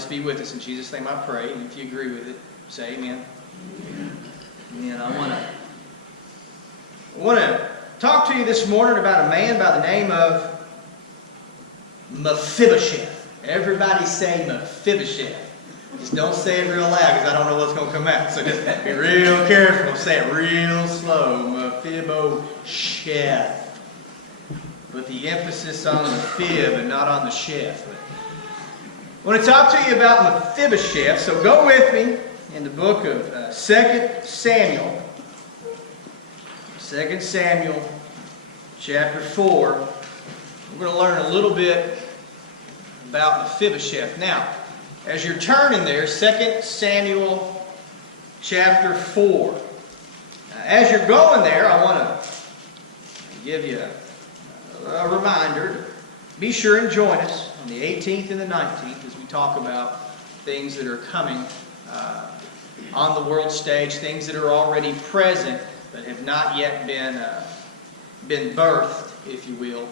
just be with us. In Jesus' name I pray. And if you agree with it, say amen. Amen. I want to talk to you this morning about a man by the name of Mephibosheth. Everybody say Mephibosheth. Just don't say it real loud because I don't know what's going to come out. So just be real careful. Say it real slow. Mephibosheth. Put the emphasis on the fib and not on the chef. I want to talk to you about Mephibosheth. So go with me in the book of 2 Samuel. 2 Samuel chapter 4. We're going to learn a little bit about Mephibosheth. Now, as you're turning there, 2 Samuel chapter 4. As you're going there, I want to give you a reminder. Be sure and join us on the 18th and the 19th as we talk about things that are coming on the world stage, things that are already present but have not yet been birthed, if you will.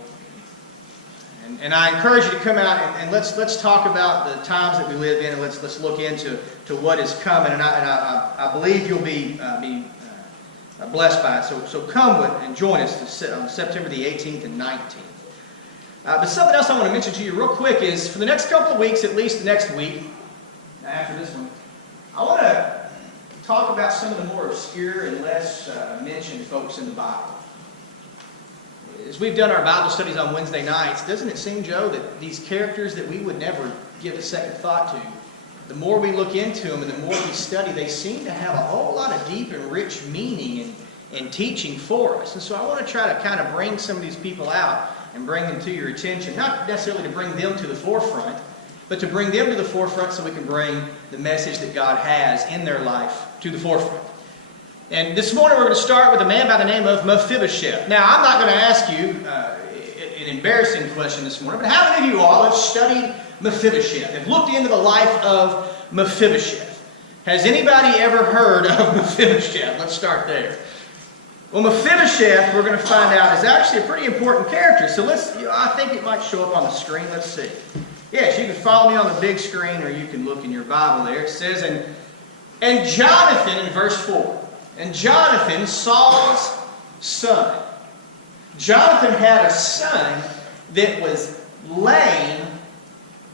And I encourage you to come out and let's talk about the times that we live in, and let's look into what is coming. And I believe you'll be blessed by it. So come and join us on September the 18th and 19th. But something else I want to mention to you real quick is for the next couple of weeks, at least the next week, after this one, I want to talk about some of the more obscure and less mentioned folks in the Bible. As we've done our Bible studies on Wednesday nights, doesn't it seem, Joe, that these characters that we would never give a second thought to, the more we look into them and the more we study, they seem to have a whole lot of deep and rich meaning and teaching for us. And so I want to try to kind of bring some of these people out and bring them to your attention, not necessarily to bring them to the forefront, but to bring them to the forefront so we can bring the message that God has in their life to the forefront. And this morning we're going to start with a man by the name of Mephibosheth. Now, I'm not going to ask you an embarrassing question this morning, but how many of you all have studied Mephibosheth, have looked into the life of Mephibosheth? Has anybody ever heard of Mephibosheth? Let's start there. Well, Mephibosheth, we're going to find out, is actually a pretty important character. So I think it might show up on the screen. Let's see. Yes, you can follow me on the big screen, or you can look in your Bible there. It says, and Jonathan, in verse 4, and Jonathan, Saul's son. Jonathan had a son that was lame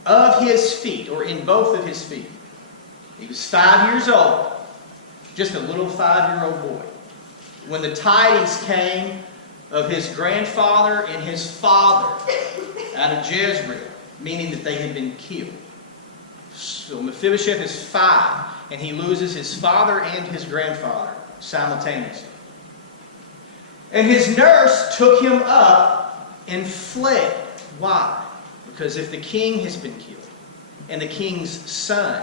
of his feet, or in both of his feet. He was 5 years old, just a little 5-year-old boy, when the tidings came of his grandfather and his father out of Jezreel, meaning that they had been killed. So Mephibosheth is 5, and he loses his father and his grandfather simultaneously. And his nurse took him up and fled. Why? Because if the king has been killed, and the king's son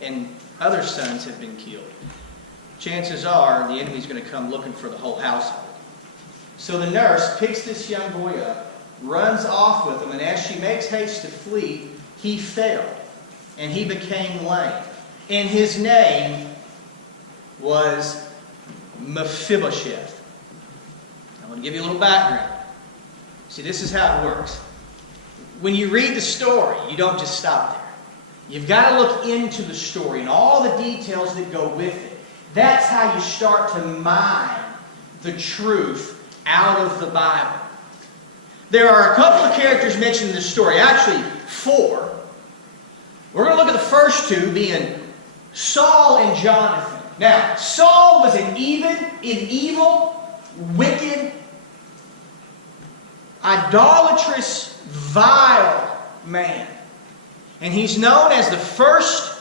and other sons have been killed, chances are the enemy's going to come looking for the whole household. So the nurse picks this young boy up, runs off with him, and as she makes haste to flee, he fell, and he became lame. And his name was Mephibosheth. I want to give you a little background. See, this is how it works. When you read the story, you don't just stop there. You've got to look into the story and all the details that go with it. That's how you start to mine the truth out of the Bible. There are a couple of characters mentioned in this story, actually 4. We're going to look at the first 2 being Saul and Jonathan. Now, Saul was an evil, wicked, idolatrous, vile man. And he's known as the first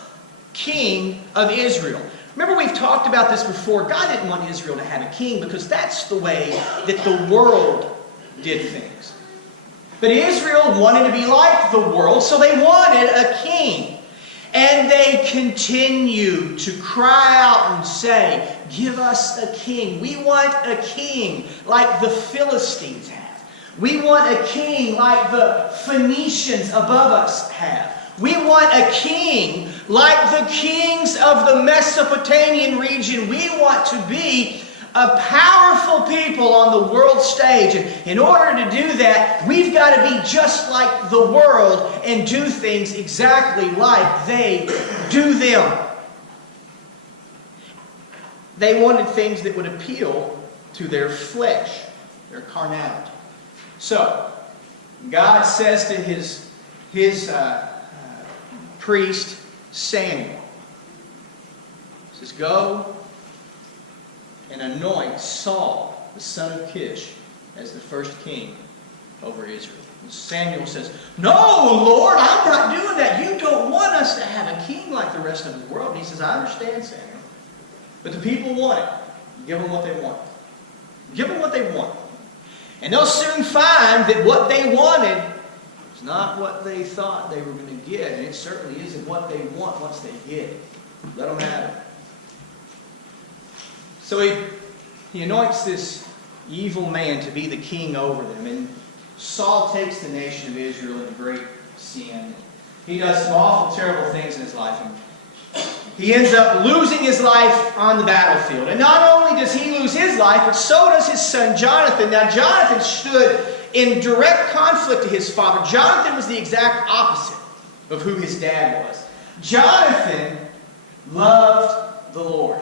king of Israel. Remember, we've talked about this before. God didn't want Israel to have a king because that's the way that the world did things. But Israel wanted to be like the world, so they wanted a king. And they continue to cry out and say, give us a king. We want a king like the Philistines have. We want a king like the Phoenicians above us have. We want a king like the kings of the Mesopotamian region. We want to be a powerful people on the world stage. And in order to do that, we've got to be just like the world and do things exactly like they do them. They wanted things that would appeal to their flesh, their carnality. So, God says to his priest Samuel, he says, go and anoint Saul, the son of Kish, as the first king over Israel. And Samuel says, no, Lord, I'm not doing that. You don't want us to have a king like the rest of the world. And he says, I understand, Samuel. But the people want it. Give them what they want. Give them what they want. And they'll soon find that what they wanted was not what they thought they were going to get. And it certainly isn't what they want once they get it. Let them have it. So he anoints this evil man to be the king over them. And Saul takes the nation of Israel in great sin. He does some awful, terrible things in his life. And he ends up losing his life on the battlefield. And not only does he lose his life, but so does his son Jonathan. Now, Jonathan stood in direct conflict to his father. Jonathan was the exact opposite of who his dad was. Jonathan loved the Lord.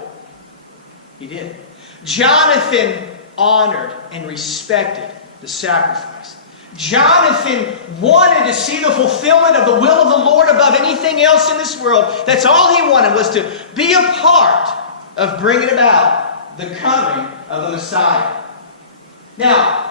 He did. Jonathan honored and respected the sacrifice. Jonathan wanted to see the fulfillment of the will of the Lord above anything else in this world. That's all he wanted, was to be a part of bringing about the coming of the Messiah. Now,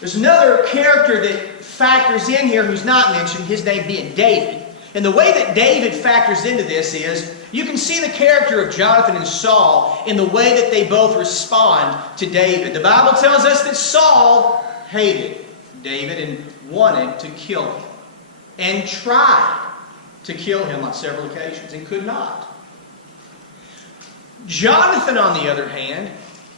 there's another character that factors in here who's not mentioned, his name being David. And the way that David factors into this is, you can see the character of Jonathan and Saul in the way that they both respond to David. The Bible tells us that Saul hated David and wanted to kill him. And tried to kill him on several occasions and could not. Jonathan, on the other hand,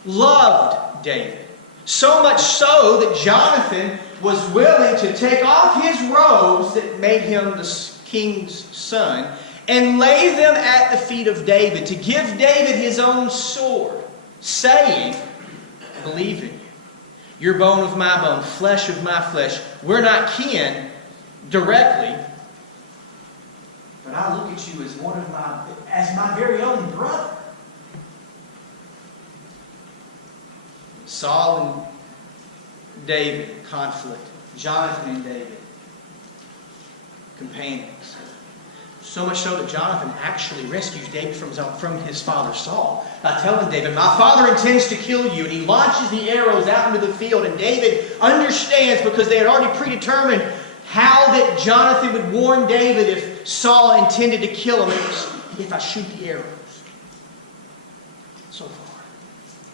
loved David. So much so that Jonathan was willing to take off his robes that made him the king's son and lay them at the feet of David, to give David his own sword, saying, I believe in you. You're bone of my bone, flesh of my flesh. We're not kin directly, but I look at you as my very own brother. Saul and David, conflict. Jonathan and David, companions. So much so that Jonathan actually rescues David from his father Saul by telling David, my father intends to kill you. And he launches the arrows out into the field. And David understands, because they had already predetermined how that Jonathan would warn David if Saul intended to kill him. It was, if I shoot the arrows so far,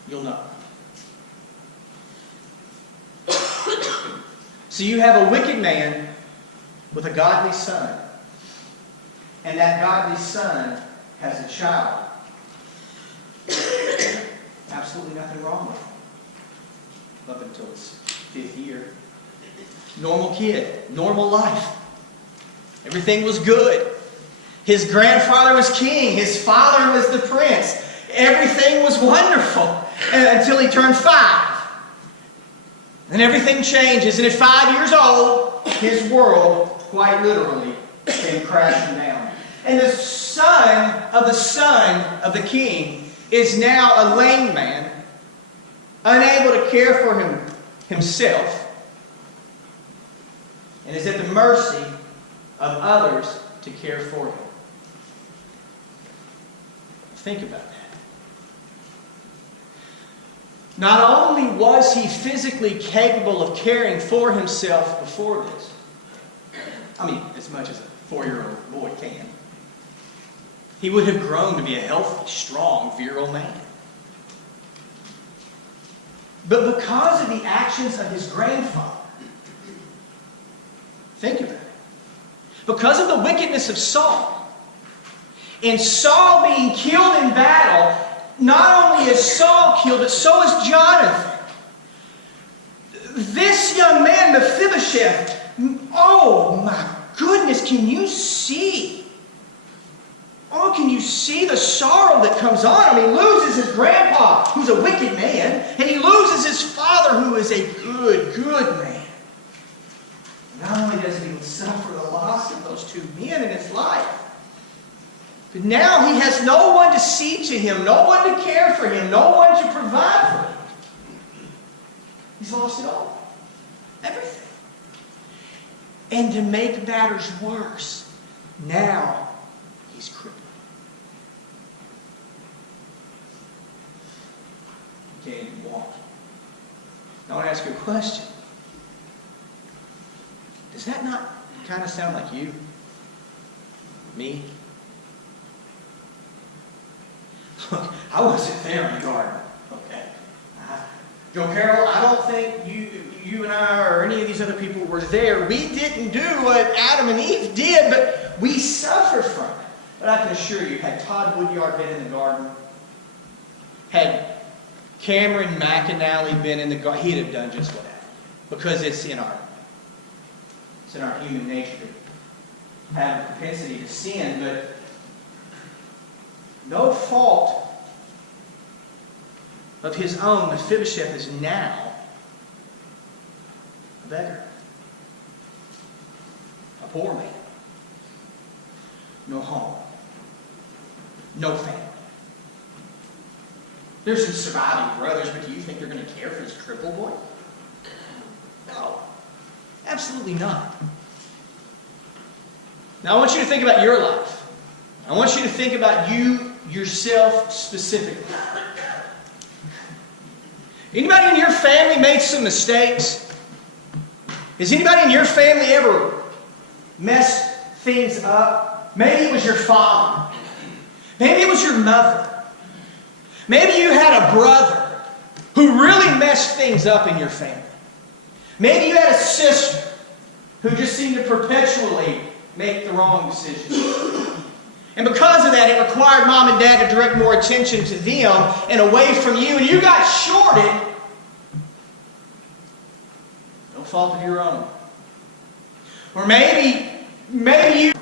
you'll know. So you have a wicked man with a godly son. And that godly son has a child. Absolutely nothing wrong with him. Up until his 5th year. Normal kid. Normal life. Everything was good. His grandfather was king. His father was the prince. Everything was wonderful. Until he turned 5. And everything changes. And at 5 years old, his world, quite literally, came crashing down. And the son of the king is now a lame man, unable to care for himself, and is at the mercy of others to care for him. Think about that. Not only was he physically capable of caring for himself before this, I mean, as much as a 4-year-old boy can, he would have grown to be a healthy, strong, virile man. But because of the actions of his grandfather, think about it. Because of the wickedness of Saul, and Saul being killed in battle, not only is Saul killed, but so is Jonathan. This young man, Mephibosheth, oh my goodness, can you see Oh, can you see the sorrow that comes on him? He loses his grandpa, who's a wicked man, and he loses his father, who is a good man. Not only does he suffer the loss of those two men in his life, but now he has no one to see to him, no one to care for him, no one to provide for him. He's lost it all. Everything. And to make matters worse, now he's crippled. He can't even walk. I want to ask you a question. Does that not kind of sound like you? Me? Look, I wasn't there in the garden. Okay. Joe Carroll, I don't think you and I or any of these other people were there. We didn't do what Adam and Eve did, but we suffered from it. But I can assure you, had Todd Woodyard been in the garden, had Cameron McAnally been in the garden, he'd have done just what happened. Because it's in our human nature to have a propensity to sin, but no fault of his own, Mephibosheth is now a beggar, a poor man, no home, no family. There's some surviving brothers, but do you think they're going to care for this crippled boy? No, absolutely not. Now I want you to think about your life. I want you to think about you, yourself specifically. Anybody in your family made some mistakes? Has anybody in your family ever messed things up? Maybe it was your father. Maybe it was your mother. Maybe you had a brother who really messed things up in your family. Maybe you had a sister who just seemed to perpetually make the wrong decisions. And because of that, it required mom and dad to direct more attention to them and away from you, and you got shorted. No fault of your own. Or maybe you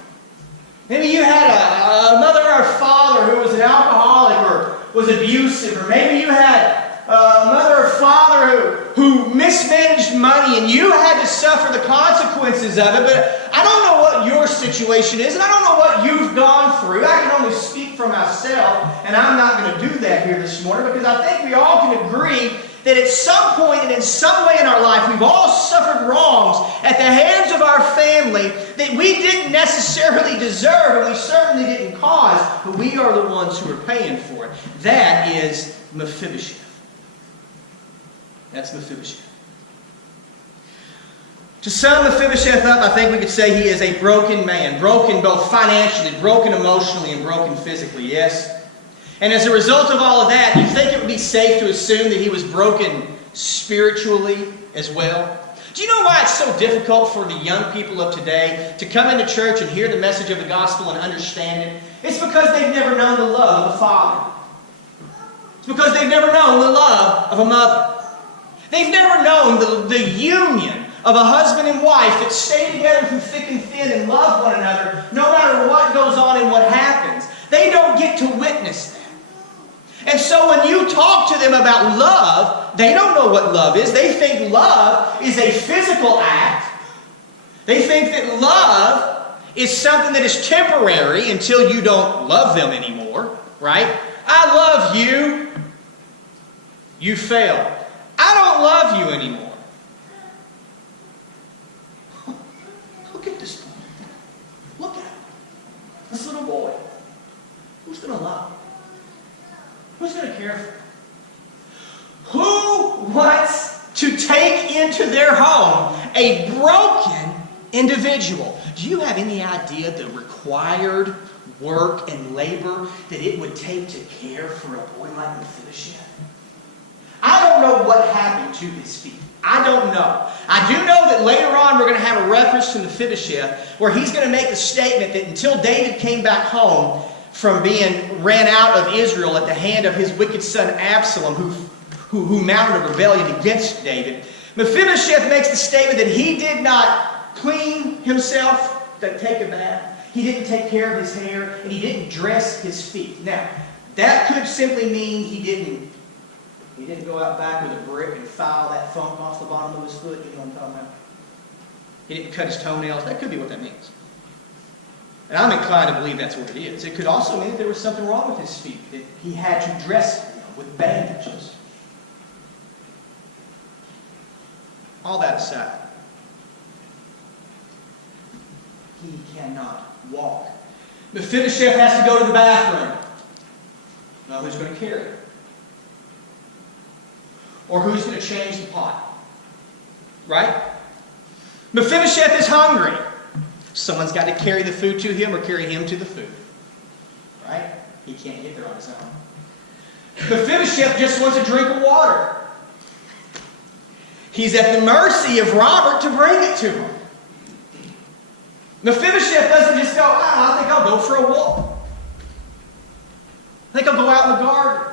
had a mother or a father who was an alcoholic or was abusive, or maybe you had a mother or father who mismanaged money and you had to suffer the consequences of it. But I don't know what your situation is, and I don't know what you've gone through. I can only speak for myself, and I'm not going to do that here this morning, because I think we all can agree that at some point and in some way in our life, we've all suffered wrongs at the hands of our family that we didn't necessarily deserve, and we certainly didn't cause, but we are the ones who are paying for it. That is Mephibosheth. That's Mephibosheth. To sum Mephibosheth up, I think we could say he is a broken man. Broken both financially, broken emotionally, and broken physically, yes? And as a result of all of that, you think it would be safe to assume that he was broken spiritually as well? Do you know why it's so difficult for the young people of today to come into church and hear the message of the gospel and understand it? It's because they've never known the love of a father. It's because they've never known the love of a mother. They've never known the union of a husband and wife that stay together through thick and thin and love one another no matter what goes on and what happens. They don't get to witness that. And so when you talk to them about love, they don't know what love is. They think love is a physical act. They think that love is something that is temporary until you don't love them anymore, right? I love you. You fail. I don't love you anymore. Look at this boy. Look at him. This little boy. Who's going to love him? Who's going to care for him? Who wants to take into their home a broken individual? Do you have any idea the required work and labor that it would take to care for a boy like Mephibosheth? I don't know what happened to his feet. I don't know. I do know that later on we're going to have a reference to Mephibosheth where he's going to make the statement that until David came back home from being ran out of Israel at the hand of his wicked son Absalom, who mounted a rebellion against David, Mephibosheth makes the statement that he did not clean himself, to take a bath. He didn't take care of his hair, and he didn't dress his feet. Now, that could simply mean he didn't go out back with a brick and file that funk off the bottom of his foot. You know what I'm talking about? He didn't cut his toenails. That could be what that means. And I'm inclined to believe that's what it is. It could also mean that there was something wrong with his feet, that he had to dress with bandages. All that aside, he cannot walk. Mephibosheth has to go to the bathroom. Now, who's going to carry him? Or who's going to change the pot? Right? Mephibosheth is hungry. Someone's got to carry the food to him or carry him to the food. Right? He can't get there on his own. Mephibosheth just wants a drink of water. He's at the mercy of Robert to bring it to him. Mephibosheth doesn't just go, I think I'll go for a walk. I think I'll go out in the garden.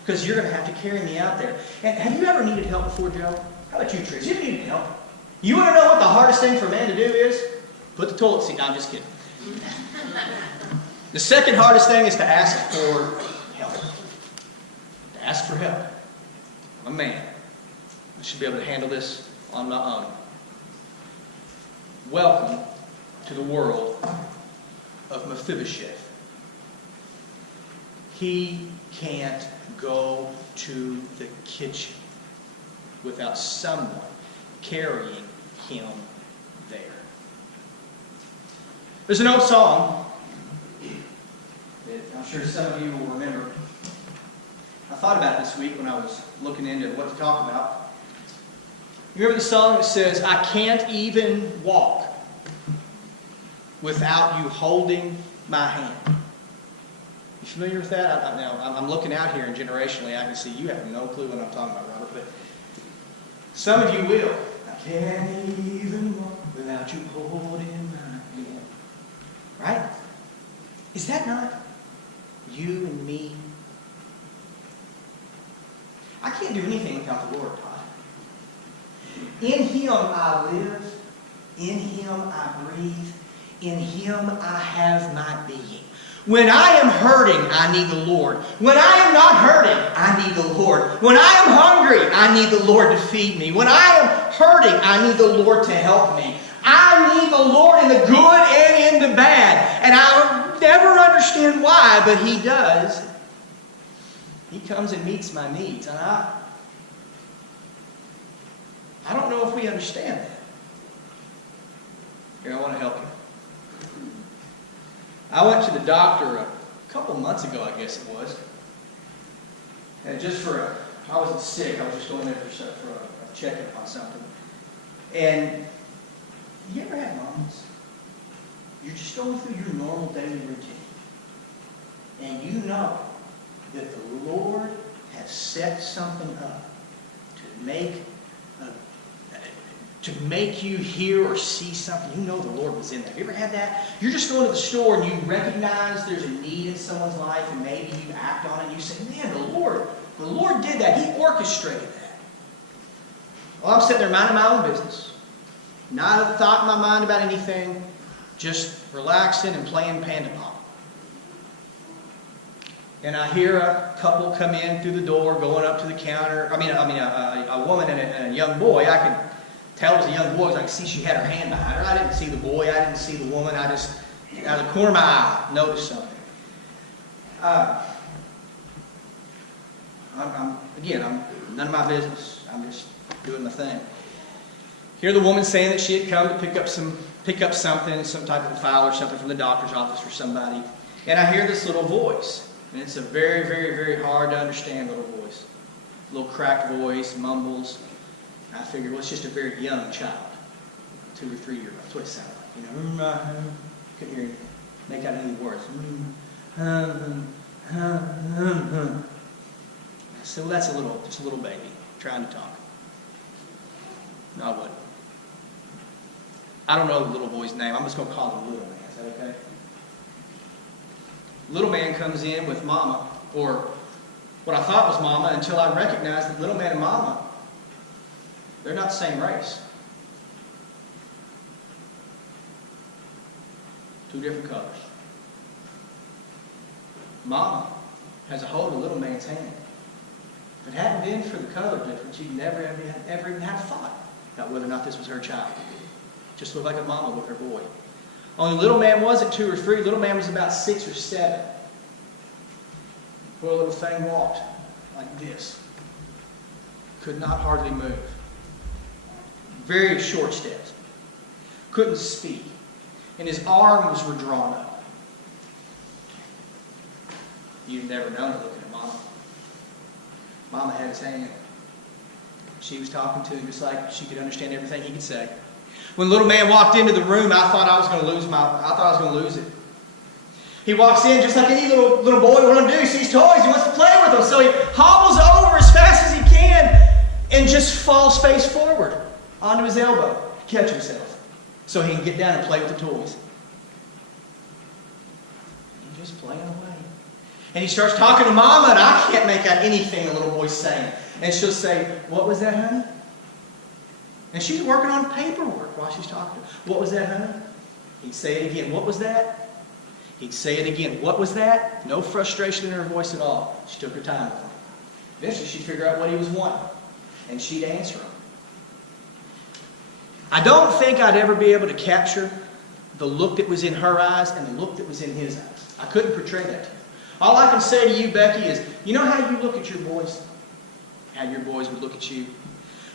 Because you're going to have to carry me out there. And have you ever needed help before, Joe? How about you, Trish? You ever needed help? You want to know what the hardest thing for a man to do is? Put the toilet seat down. I'm just kidding. The second hardest thing is to ask for help. To ask for help. I'm a man. I should be able to handle this on my own. Welcome to the world of Mephibosheth. He can't go to the kitchen without someone carrying him there. There's an old song that I'm sure some of you will remember. I thought about it this week when I was looking into what to talk about. You remember the song that says, I can't even walk without you holding my hand. You familiar with that? I'm looking out here and generationally I can see you have no clue what I'm talking about, Robert, but some of you will. I can't even walk without you holding my hand. Right? Is that not you and me? I can't do anything without the Lord, Todd. In Him I live. In Him I breathe. In Him I have my being. When I am hurting, I need the Lord. When I am not hurting, I need the Lord. When I am hungry, I need the Lord to feed me. When I am hurting, I need the Lord to help me. I need the Lord in the good and in the bad. And I'll never understand why, but He does. He comes and meets my needs. And I don't know if we understand that. Here, I want to help you. I went to the doctor a couple months ago, I guess it was. And I wasn't sick, I was just going there for a checkup on something. And you ever had moments? You're just going through your normal daily routine. And you know that the Lord has set something up to make you hear or see something. You know the Lord was in there. Have you ever had that? You're just going to the store and you recognize there's a need in someone's life and maybe you act on it and you say, man, the Lord did that. He orchestrated that. Well, I'm sitting there minding my own business. Not a thought in my mind about anything. Just relaxing and playing Panda Pop. And I hear a couple come in through the door, going up to the counter. A woman and a young boy. I could tell it was a young boy. I could see she had her hand behind her. I didn't see the boy. I didn't see the woman. I just, out of the corner of my eye, noticed something. I'm none of my business. I'm just doing my thing. Hear the woman saying that she had come to pick up something, some type of a file or something from the doctor's office for somebody. And I hear this little voice. And it's a very, very, very hard to understand little voice. A little cracked voice, mumbles. I figured, well, it's just a very young child. 2 or 3 year old. That's what it sounded like. You know, couldn't hear anything. Make out any words. I said, well, that's just a little baby trying to talk. No, I wouldn't. I don't know the little boy's name. I'm just going to call him Little Man. Is that okay? Little Man comes in with Mama, or what I thought was Mama, until I recognized that Little Man and Mama, they're not the same race. Two different colors. Mama has a hold of the little man's hand. If it hadn't been for the color difference, you'd never ever even have a thought about whether or not this was her child. Just looked like a mama with her boy. Only little man wasn't 2 or 3. Little man was about 6 or 7. Poor little thing walked like this. Could not hardly move. Very short steps. Couldn't speak. And his arms were drawn up. You've never known it looking at Mama. Mama had his hand. She was talking to him just like she could understand everything he could say. When the little man walked into the room, I thought I was going to lose it. He walks in just like any little boy would want to do. He sees toys, he wants to play with them. So he hobbles over as fast as he can and just falls face forward onto his elbow to catch himself so he can get down and play with the toys. And just playing away. And he starts talking to Mama, and I can't make out anything the little boy's saying. And she'll say, "What was that, honey?" And she's working on paperwork while she's talking to him. "What was that, honey?" He'd say it again. "What was that?" He'd say it again. "What was that?" No frustration in her voice at all. She took her time with him. Eventually she'd figure out what he was wanting. And she'd answer him. I don't think I'd ever be able to capture the look that was in her eyes and the look that was in his eyes. I couldn't portray that to you. All I can say to you, Becky, is you know how you look at your boys? How your boys would look at you?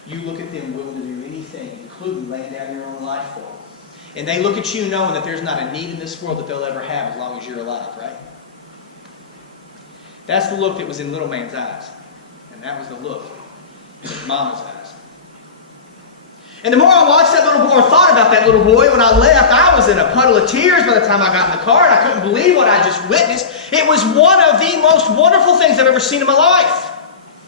You look at them willing to do anything, including laying down your own life for them. And they look at you knowing that there's not a need in this world that they'll ever have as long as you're alive, right? That's the look that was in little man's eyes. And that was the look in Mama's eyes. And the more I watched that little boy, or thought about that little boy, when I left, I was in a puddle of tears by the time I got in the car, and I couldn't believe what I just witnessed. It was one of the most wonderful things I've ever seen in my life.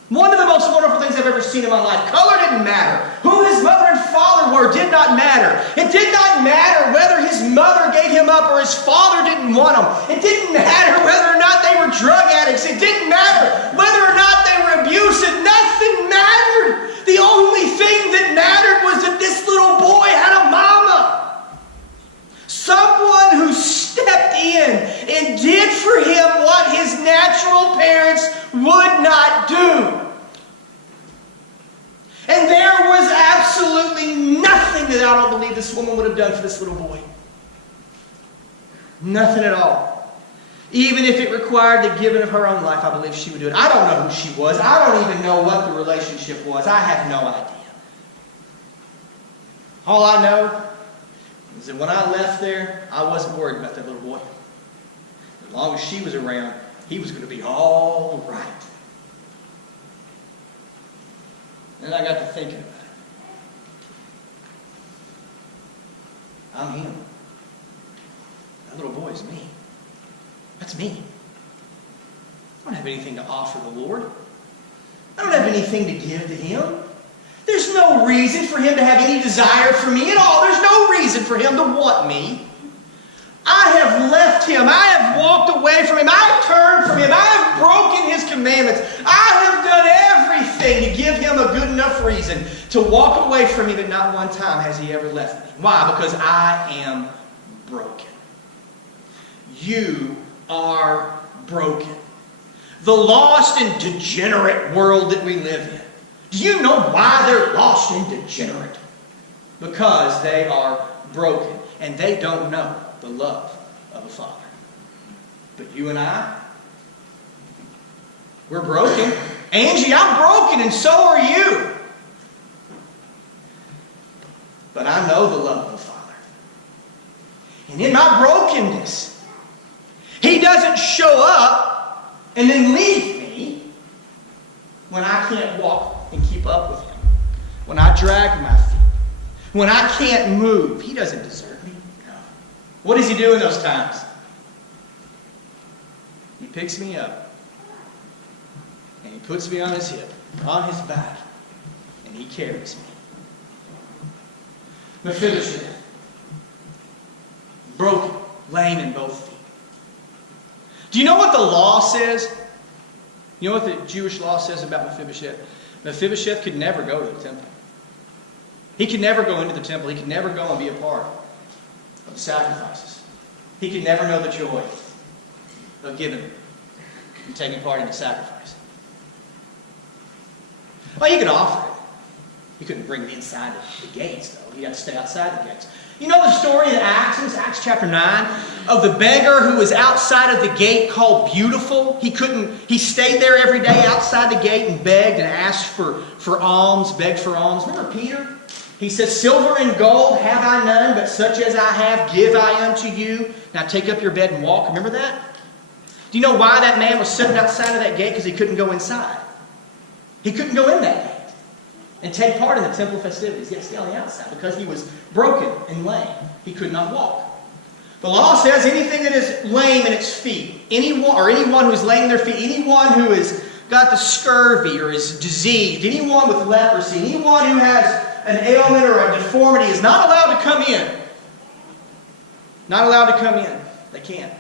One of the most wonderful things I've ever seen in my life. Color didn't matter. Who his mother and father were did not matter. It did not matter whether his mother gave him up or his father didn't want him. It didn't matter whether or not they were drug addicts. It didn't matter whether or not they were abusive. Nothing mattered. The only thing that mattered was that this little boy had a mama. Someone who stepped in and did for him what his natural parents would not do. And there was absolutely nothing that I don't believe this woman would have done for this little boy. Nothing at all. Even if it required the giving of her own life, I believe she would do it. I don't know who she was. I don't even know what the relationship was. I have no idea. All I know is that when I left there, I wasn't worried about that little boy. As long as she was around, he was going to be all right. Then I got to thinking about it. I'm him. That little boy is me. That's me. I don't have anything to offer the Lord. I don't have anything to give to Him. There's no reason for Him to have any desire for me at all. There's no reason for Him to want me. I have left Him. I have walked away from Him. I have turned from Him. I have broken His commandments. I have done everything to give Him a good enough reason to walk away from Him, and not one time has He ever left me. Why? Because I am broken. You are broken. The lost and degenerate world that we live in. Do you know why they're lost and degenerate? Because they are broken and they don't know the love of a father. But you and I, we're broken. Angie, I'm broken and so are you. But I know the love of the Father. And in my brokenness, He doesn't show up and then leave me when I can't walk and keep up with Him. When I drag my feet. When I can't move. He doesn't desert me. No. What does He do in those times? He picks me up. And He puts me on His hip. On His back. And He carries me. Mephibosheth. Broken. Lame in both feet. Do you know what the law says? You know what the Jewish law says about Mephibosheth? Mephibosheth could never go to the temple. He could never go into the temple. He could never go and be a part of the sacrifices. he could never know the joy of giving and taking part in the sacrifice. Well, he could offer it. He couldn't bring it inside the gates, though. He'd have to stay outside the gates. You know the story in Acts chapter 9, of the beggar who was outside of the gate called Beautiful? He stayed there every day outside the gate and begged and asked for alms, begged for alms. Remember Peter? He says, silver and gold have I none, but such as I have give I unto you. Now take up your bed and walk. Remember that? Do you know why that man was sitting outside of that gate? Because he couldn't go inside. He couldn't go in that gate and take part in the temple festivities. He had to stay on the outside because he was broken and lame. He could not walk. The law says anything that is lame in its feet, anyone who is lame in their feet, anyone who has got the scurvy or is diseased, anyone with leprosy, anyone who has an ailment or a deformity is not allowed to come in. Not allowed to come in. They can't.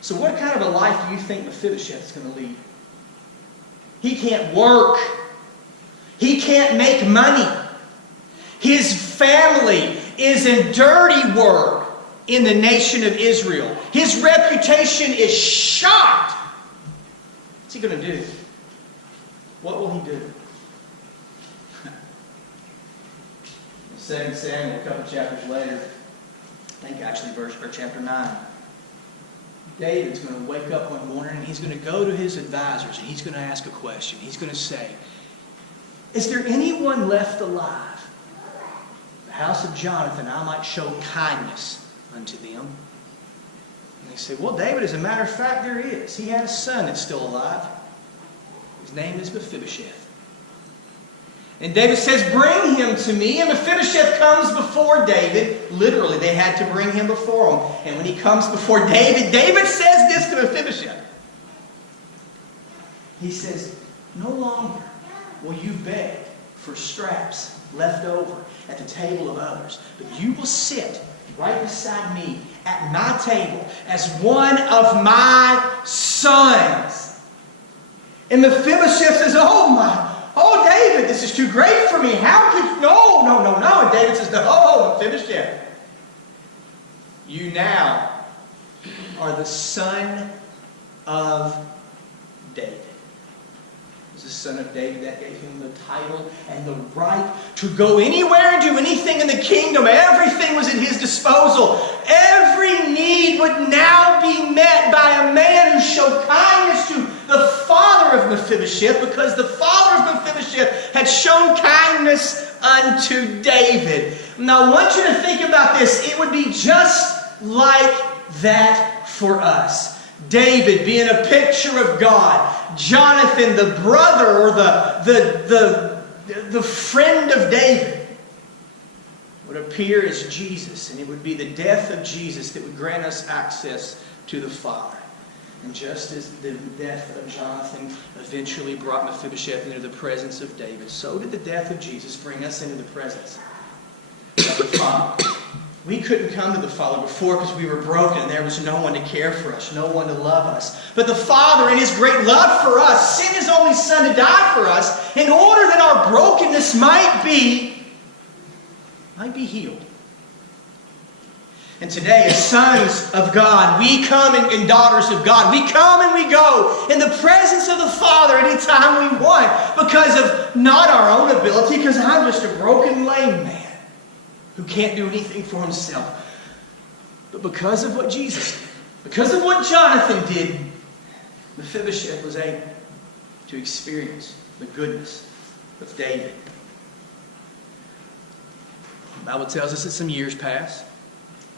So what kind of a life do you think Mephibosheth is going to lead? He can't work. He can't make money. His family is in dirty work in the nation of Israel. His reputation is shot. What's he going to do? What will he do? 2 Samuel, a couple chapters later, I think actually chapter 9, David's going to wake up one morning and he's going to go to his advisors and he's going to ask a question. He's going to say, is there anyone left alive? The house of Jonathan, I might show kindness unto them. And they say, well, David, as a matter of fact, there is. He had a son that's still alive. His name is Mephibosheth. And David says, bring him to me. And Mephibosheth comes before David. Literally, they had to bring him before him. And when he comes before David, David says this to Mephibosheth. He says, no longer will you beg for scraps left over at the table of others, but you will sit right beside me at my table as one of my sons. And Mephibosheth says, oh, David, this is too great for me. How could you? No. And David says, no, Mephibosheth, you now are the son of David. It was the son of David that gave him the title and the right to go anywhere and do anything in the kingdom. Everything was at his disposal. Every need would now be met by a man who showed kindness to the father of Mephibosheth, because the father of Mephibosheth had shown kindness unto David. Now I want you to think about this. It would be just like that for us. David being a picture of God. Jonathan, the brother or the friend of David, would appear as Jesus. And it would be the death of Jesus that would grant us access to the Father. And just as the death of Jonathan eventually brought Mephibosheth into the presence of David, so did the death of Jesus bring us into the presence of the Father. We couldn't come to the Father before because we were broken. There was no one to care for us, no one to love us. But the Father, in His great love for us, sent His only Son to die for us in order that our brokenness might be healed. And today, as sons of God, we come and daughters of God, we come and we go in the presence of the Father anytime we want, because of not our own ability, because I'm just a broken, lame man who can't do anything for himself. But because of what Jesus did, because of what Jonathan did, Mephibosheth was able to experience the goodness of David. The Bible tells us that some years pass.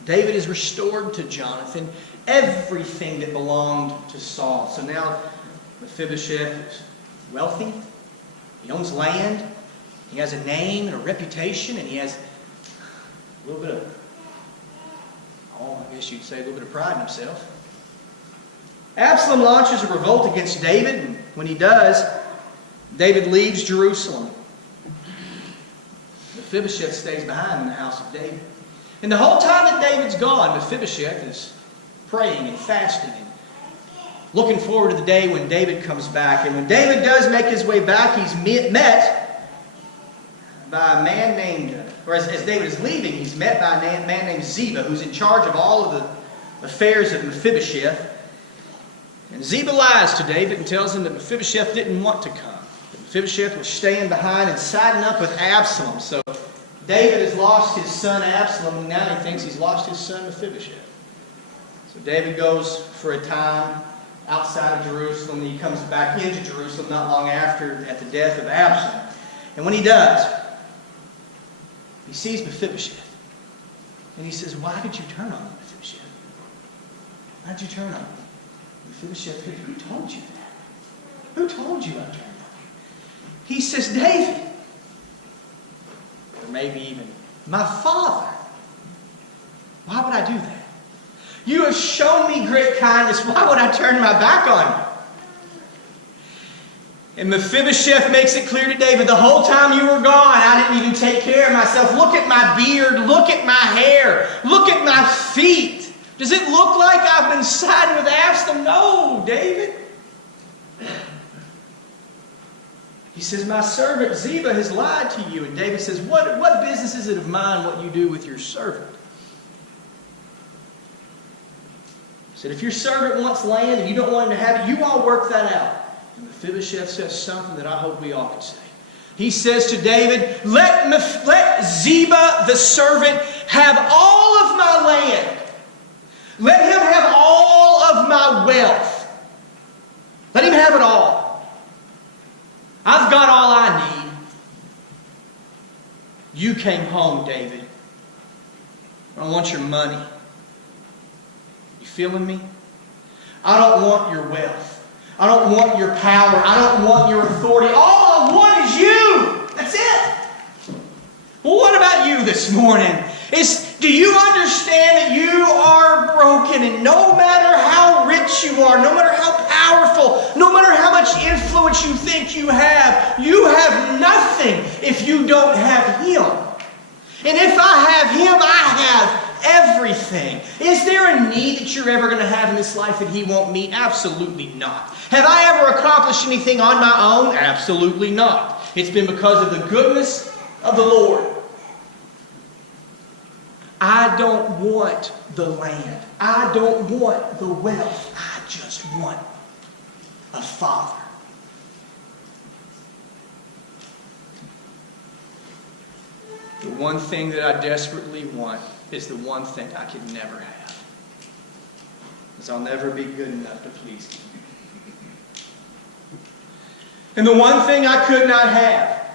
David is restored to Jonathan everything that belonged to Saul. So now Mephibosheth is wealthy. He owns land. He has a name and a reputation, and he has a little bit of, I guess you'd say a little bit of pride in himself. Absalom launches a revolt against David, and when he does, David leaves Jerusalem. Mephibosheth stays behind in the house of David. And the whole time that David's gone, Mephibosheth is praying and fasting and looking forward to the day when David comes back. And when David does make his way back, he's met by a man named, or as David is leaving, he's met by a man named Ziba, who's in charge of all of affairs of Mephibosheth. And Ziba lies to David and tells him that Mephibosheth didn't want to come. That Mephibosheth was staying behind and siding up with Absalom. So David has lost his son Absalom, and now he thinks he's lost his son Mephibosheth. So David goes for a time outside of Jerusalem, and he comes back into Jerusalem not long after at the death of Absalom. And when he does, he sees Mephibosheth. And he says, "Why did you turn on me, Mephibosheth? Why did you turn on me?" Mephibosheth, who told you that? Who told you I turned on you? He says, "David." Or maybe even, "My father. Why would I do that? You have shown me great kindness. Why would I turn my back on you?" And Mephibosheth makes it clear to David, "The whole time you were gone, I didn't even take care of myself. Look at my beard. Look at my hair. Look at my feet. Does it look like I've been siding with Absalom?" "No, David." He says, "My servant Ziba has lied to you." And David says, what business is it of mine what you do with your servant?" He said, "If your servant wants land and you don't want him to have it, you all work that out." And Mephibosheth says something that I hope we all could say. He says to David, let Ziba the servant have all of my land. Let him have all of my wealth. Let him have it all. I've got all I need. You came home, David. I don't want your money. You feeling me? I don't want your wealth. I don't want your power. I don't want your authority. All I want is you. That's it. Well, what about you this morning? Do you understand that you are broken, and no matter how rich you are, no matter how powerful, no matter how much influence you think you have nothing if you don't have Him. And if I have Him, I have everything. Is there a need that you're ever going to have in this life that He won't meet? Absolutely not. Have I ever accomplished anything on my own? Absolutely not. It's been because of the goodness of the Lord. I don't want the land. I don't want the wealth. I just want a Father. The one thing that I desperately want is the one thing I could never have. Because I'll never be good enough to please Him. And the one thing I could not have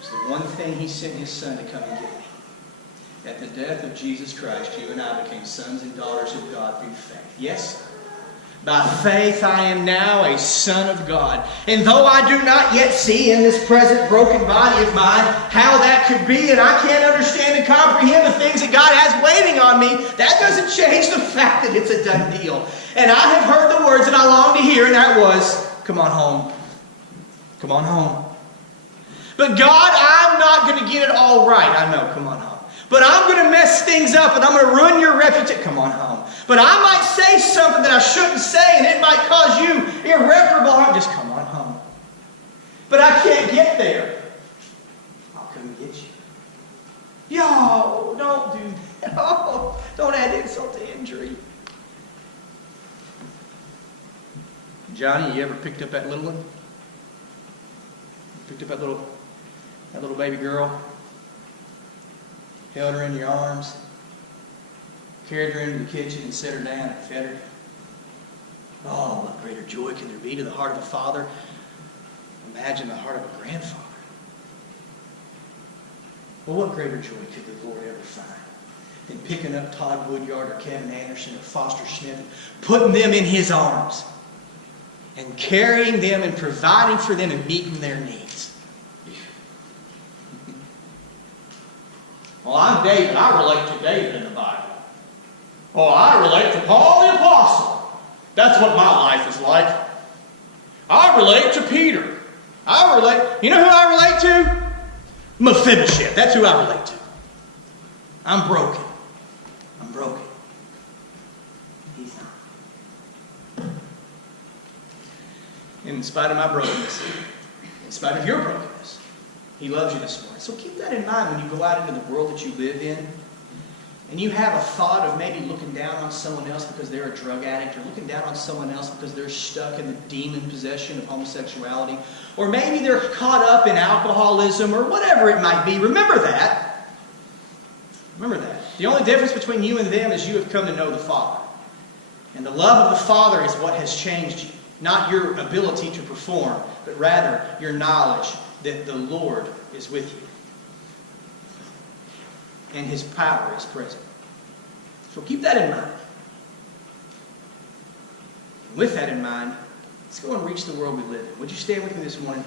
is the one thing He sent His Son to come and get me. At the death of Jesus Christ, you and I became sons and daughters of God through faith. Yes, sir. By faith I am now a son of God. And though I do not yet see in this present broken body of mine how that could be, and I can't understand and comprehend the things that God has waiting on me, that doesn't change the fact that it's a done deal. And I have heard the words that I long to hear, and that was, "Come on home. Come on home." But God, I'm not going to get it all right. I know, come on home. But I'm going to mess things up, and I'm going to ruin your reputation. Come on home. But I might say something that I shouldn't say, and it might cause you irreparable harm. Just come on home. But I can't get there. I'll come get you. Yo, don't do that. Oh, don't add insult to injury. Johnny, you ever picked up that little one? Picked up that little baby girl? Held her in your arms, carried her into the kitchen and set her down and fed her. Oh, what greater joy can there be to the heart of a father? Imagine the heart of a grandfather. Well, what greater joy could the Lord ever find than picking up Todd Woodyard or Kevin Anderson or Foster Smith, putting them in His arms, and carrying them and providing for them and meeting their needs? Well, I'm David. I relate to David in the Bible. Oh, I relate to Paul the Apostle. That's what my life is like. I relate to Peter. You know who I relate to? Mephibosheth. That's who I relate to. I'm broken. I'm broken. He's not. In spite of my brokenness, in spite of your brokenness, He loves you this morning. So keep that in mind when you go out into the world that you live in. and you have a thought of maybe looking down on someone else because they're a drug addict, or looking down on someone else because they're stuck in the demon possession of homosexuality, or maybe they're caught up in alcoholism, or whatever it might be, remember that. Remember that. The only difference between you and them is you have come to know the Father. And the love of the Father is what has changed you. Not your ability to perform, but rather your knowledge that the Lord is with you. And His power is present. So keep that in mind. With that in mind, let's go and reach the world we live in. Would you stand with me this morning?